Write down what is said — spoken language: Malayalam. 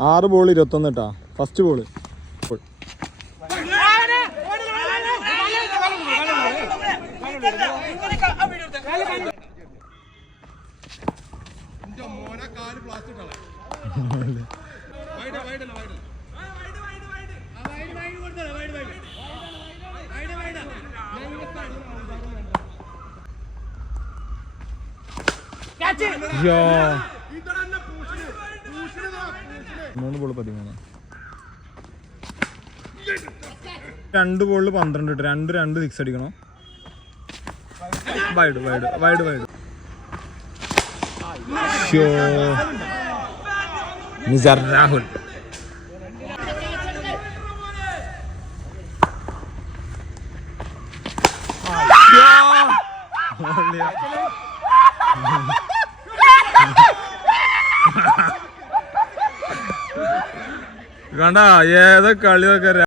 6 ബോൾ 21 കേട്ടാ. ഫസ്റ്റ് ബോള് മൂന്ന് ബോള് 13. 2 ബോളിൽ 12 ഇട്ട് 2 സിക്സ് അടിക്കണോ? Wide wide wide wide. Nizar Rahul കണ്ട ഏതാ കളിയൊക്കെ.